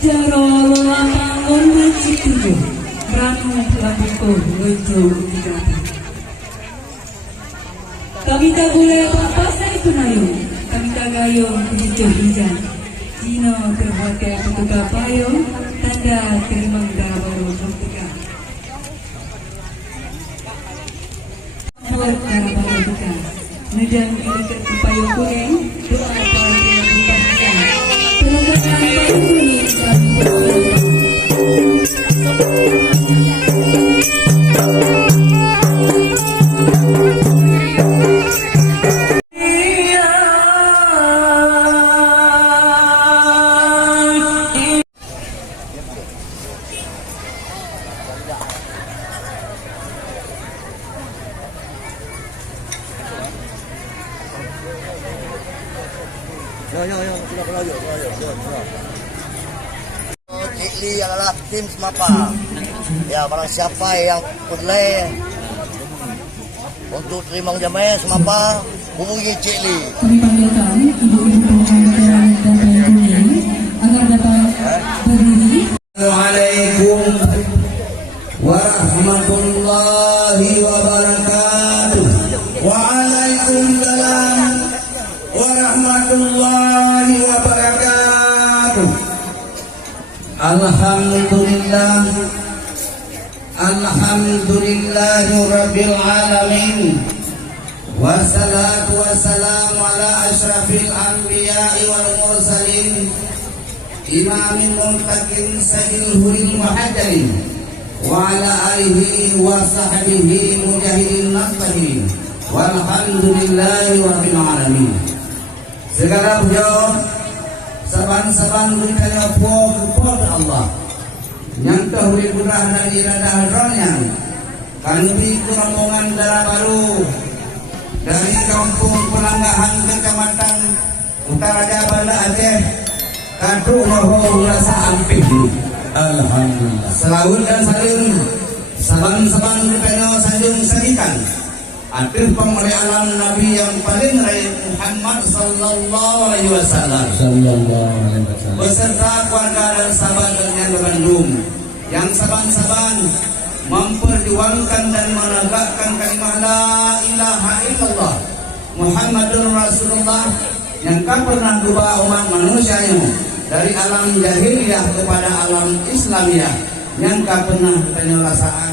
Jaro lapangon mencitujo Ranu labuko ngejo digati. Kami tak boleh pasai tunayong, kami tak gayong hijau hujan. Dino terbuatnya petugas payung, tanda terima baru berbuka. Buat cara baru buka. Nedang dekat payung kuning, doa payung yang berbuka. Teruskan payung kuning kami berbuka. Cik Lee adalah tim Semapa. Ya, barang siapa yang boleh untuk terima jamaah Semapa, hubungi Cik Lee. Kami panggilkan ibu-ibu pengantin dan payung kuning agar dapat berdiri. Assalamualaikum warahmatullahi wabarakatuh. Waalaikumsalam warahmatullahi wabarakatuh. Alhamdulillah, alhamdulillahi rabbil alamin. Wassalatu wassalamu ala asyrafil anbiya'i wal mursalin, imamil muttaqin sayyidil huril muhajjalin, wa ala alihi wa sahbihi mujahidin nastahil. Walhamdulillahi rabbil alamin. Segala puja saban-saban berkaya kepada Allah yang terhuri kurang dan iradah hadrannya. Kami rombongan darah baru dari kampung Pelanggahan Kecamatan Utara Banda Aceh, Kadu Roho Rasa Ampih. Alhamdulillah. Selaun dan saling saban-saban berkaya sanjung sadikan akhir pemeliharaan Nabi yang paling raya Muhammad sallallahu alaihi wasallam beserta keluarga dan sahabatnya di Bandung yang saban-saban memperjuangkan dan menegakkan kalimat la ilaha illallah Muhammadur Rasulullah yang tak pernah berubah umat manusia dari alam jahiliyah kepada alam Islamiyah yang tak pernah kita rasakan.